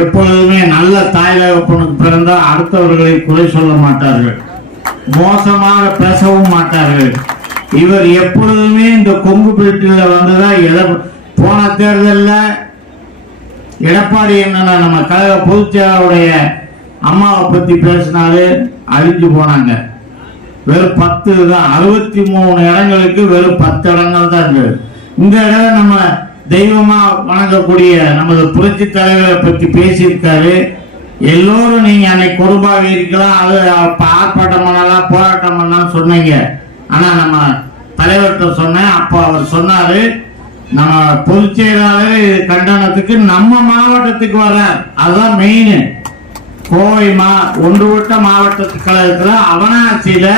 எப்பொழுதுமே நல்ல தாய் தகப்பனுக்கு பிறந்தால் அடுத்தவர்களை குறை சொல்ல மாட்டார்கள், மோசமாக பேசவும் மாட்டார்கள். இவர் எப்பொழுதுமே இந்த கொங்கு பெல்ட்டில் வந்துதான் போன தேர்தலில் எடப்பாடி என்ன நம்ம கழக பொதுச்செயலாளருடைய அம்மாவை பத்தி பேசினாரு, அழிஞ்சு போனாங்க. வெறும் 10 தான், 63 இடங்களுக்கு வெறும் 10 இடங்கள் தான் இருக்கு. இந்த இடம் நம்ம தெய்வமா வணங்கக்கூடிய நமது புரட்சி தலைவரை பத்தி பேசியிருக்காரு. எல்லோரும் நீங்க அன்னைக்கு கொடுப்பாக இருக்கலாம், அது ஆர்ப்பாட்டம் பண்ணலாம், போராட்டம் பண்ணலாம் சொன்னீங்க. ஆனா நம்ம தலைவர்கிட்ட சொன்னேன், அப்போ அவர் சொன்னாரு நம்ம பொதுச் செயலாளர் கண்டனத்துக்கு நம்ம மாவட்டத்துக்கு வர, அதுதான் மெயின். கோவை ஒன்றுபட்ட மாவட்டத்து கழகத்துல அவனாசியில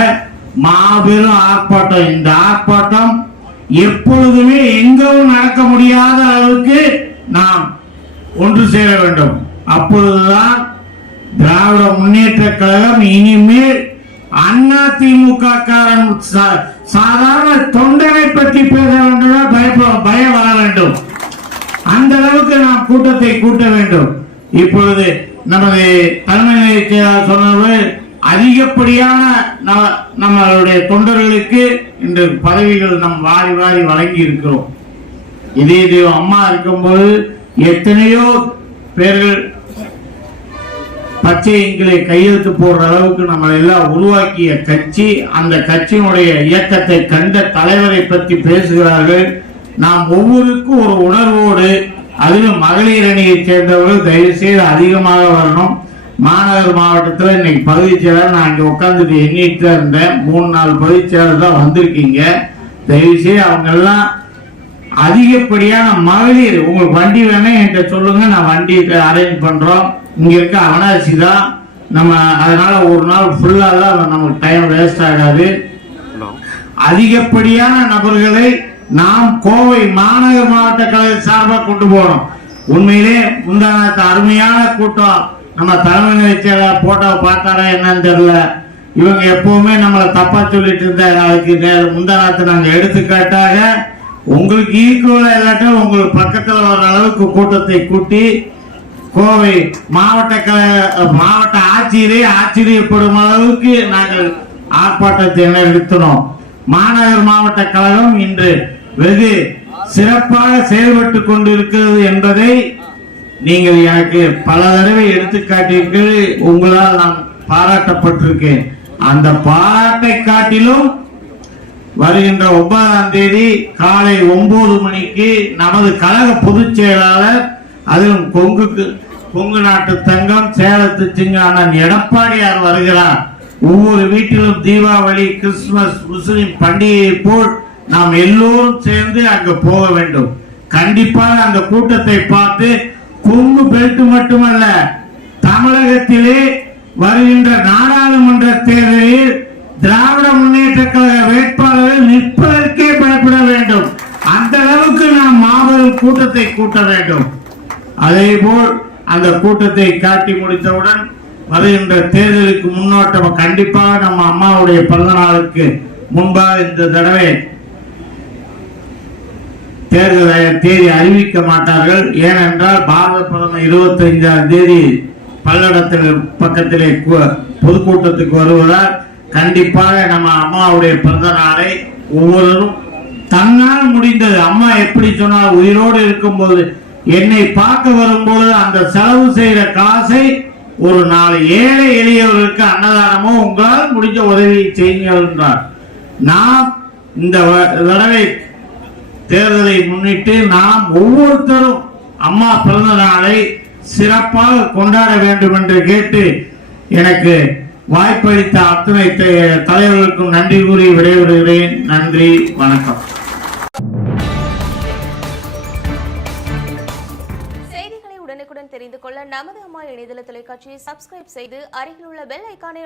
மாபெரும் ஆர்ப்பாட்டம். இந்த ஆர்ப்பாட்டம் எப்பொழுதுமே எங்கும் நடக்க முடியாத அளவுக்கு நாம் ஒன்று சேர வேண்டும். அப்பொழுதுதான் திராவிட முன்னேற்ற கழகம் இனிமேல் அண்ணா திமுக காரன் சாதாரண தொண்டனை பற்றி பேச வேண்டும், பயம் வர வேண்டும். அந்த அளவுக்கு நாம் கூட்டத்தை கூட்ட வேண்டும். இப்பொழுது நமது தலைமை செயலாளர் சொன்னது அதிகப்படியான நம்மளுடைய தொண்டர்களுக்கு இன்று பதவிகள் நம் வாரி வாரி வழங்கி இருக்கிறோம். இதே தெய்வம் அம்மா இருக்கும்போது எத்தனையோ பேர்கள் பச்சை இங்களை கையெழுத்து போடுற அளவுக்கு நம்ம எல்லாம் உருவாக்கிய கட்சி. அந்த கட்சியினுடைய இயக்கத்தை கண்ட தலைவரை பற்றி பேசுகிறார்கள். நாம் ஒவ்வொருக்கும் ஒரு உணர்வோடு, அதிலும் மகளிர் அணியை சேர்ந்தவர்கள் தயவு செய்து அதிகமாக வரணும். மாநகர் மாவட்டத்தில் இன்னைக்கு பகுதி செயலர் நான் இங்க உட்காந்துட்டு எண்ணிட்டு தான் இருந்தேன். 3-4 பகுதி செயலர் தான் வந்திருக்கீங்க. தயவு செய்து அவங்க எல்லாம் அதிகப்படியான மகளிர், உங்களுக்கு வண்டி வேணும் என்கிட்ட சொல்லுங்க, நான் வண்டி அரேஞ்ச் பண்றோம். இங்க இருக்க அவனாசி தான் நம்ம, அதனால ஒரு நாள் ஃபுல்லாலாம் நமக்கு டைம் வேஸ்ட் ஆகாது. அதிகப்படியான நபர்களை நாம் கோவை மாநகர் மாவட்ட கழக சார்பாக கொண்டு போனோம். உண்மையிலே முந்தான அருமையான கூட்டம். நம்ம தலைமை செயலாளர் போட்டோ பார்த்தாரா என்னன்னு தெரியல. இவங்க எப்பவுமே நம்மளை தப்பா சொல்லிட்டு இருந்தாங்க. அதுக்கு முந்தானத்தை நாங்க எடுத்துக்காட்டாக உங்களுக்கு ஈக்குவலா இல்லாட்டும் உங்களுக்கு பக்கத்துல வர அளவுக்கு கூட்டத்தை கூட்டி கோவை மாவட்ட ஆச்சரியப்படும் அளவுக்கு நாங்கள் ஆர்ப்பாட்டத்தை நடத்தினோம். மாநகர் மாவட்ட கழகம் இன்று வெகு சிறப்பாக செயல்பட்டு கொண்டிருக்கிறது என்பதை நீங்கள் எனக்கு பல தடவை எடுத்துக்காட்டீர்கள். உங்களால் நான் பாராட்டப்பட்டிருக்கேன். அந்த பாராட்டை காட்டிலும் வருகின்ற 9ஆம் தேதி காலை 9 மணிக்கு நமது கழக பொதுச் செயலாளர், அதிலும் கொங்கு நாட்டு தங்கம் சேலத்து சிங்கானன் எடப்பாடியார் வருகிறார். ஒவ்வொரு வீட்டிலும் தீபாவளி, கிறிஸ்துமஸ், முஸ்லிம் பண்டிகையை போல் நாம் எல்லோரும் சேர்ந்து அங்கு போக வேண்டும். கண்டிப்பாக அந்த கூட்டத்தை பார்த்து கொங்கு பெல்ட் மட்டுமல்ல, தமிழகத்திலே வருகின்ற நாடாளுமன்ற தேர்தலில் திராவிட முன்னேற்ற கழக வேட்பாளர்கள் நிற்பதற்கே பயப்பட வேண்டும். அந்த அளவுக்கு நாம் மாபெரும் கூட்டத்தை கூட்ட வேண்டும். அதே போல் அந்த கூட்டத்தை காட்டி முடித்தவுடன் வருகின்ற தேர்தலுக்கு முன்னோட்டம் கண்டிப்பாக நம்ம அம்மாவுடைய பிறந்த நாளுக்கு முன்பாக இந்த தடவை தேர்தல் தேதி அறிவிக்க மாட்டார்கள். ஏனென்றால் பாரத பிரதமர் 25ஆம் தேதி பல்லடத்தில் பக்கத்திலே பொதுக்கூட்டத்துக்கு வருவதால் கண்டிப்பாக நம்ம அம்மாவுடைய பிறந்த நாளை ஒவ்வொருவரும் தன்னால் முடிந்தது, அம்மா எப்படி சொன்னால் உயிரோடு இருக்கும்போது என்னை பார்க்க வரும்போது அந்த செலவு செய்யற காசை ஒரு 4 ஏழை எளியவர்களுக்கு அன்னதானமோ உங்களால் முடிஞ்ச உதவி செய்யுங்கள் என்றார். நாம் இந்த தடவை தேர்தலை முன்னிட்டு நாம் ஒவ்வொருத்தரும் அம்மா பிறந்த நாளை சிறப்பாக கொண்டாட வேண்டும் என்று கேட்டு எனக்கு வாய்ப்பளித்த அத்தனை தலைவர்களுக்கும் நன்றி கூறி விடைபெறுகிறேன். நன்றி, வணக்கம். செய்திகளை உடனுக்குடன் தெரிந்து கொள்ள நமது அம்மா இணையதள தொலைக்காட்சியை சப்ஸ்கிரைப் செய்து அருகில் உள்ள பெல் ஐகானை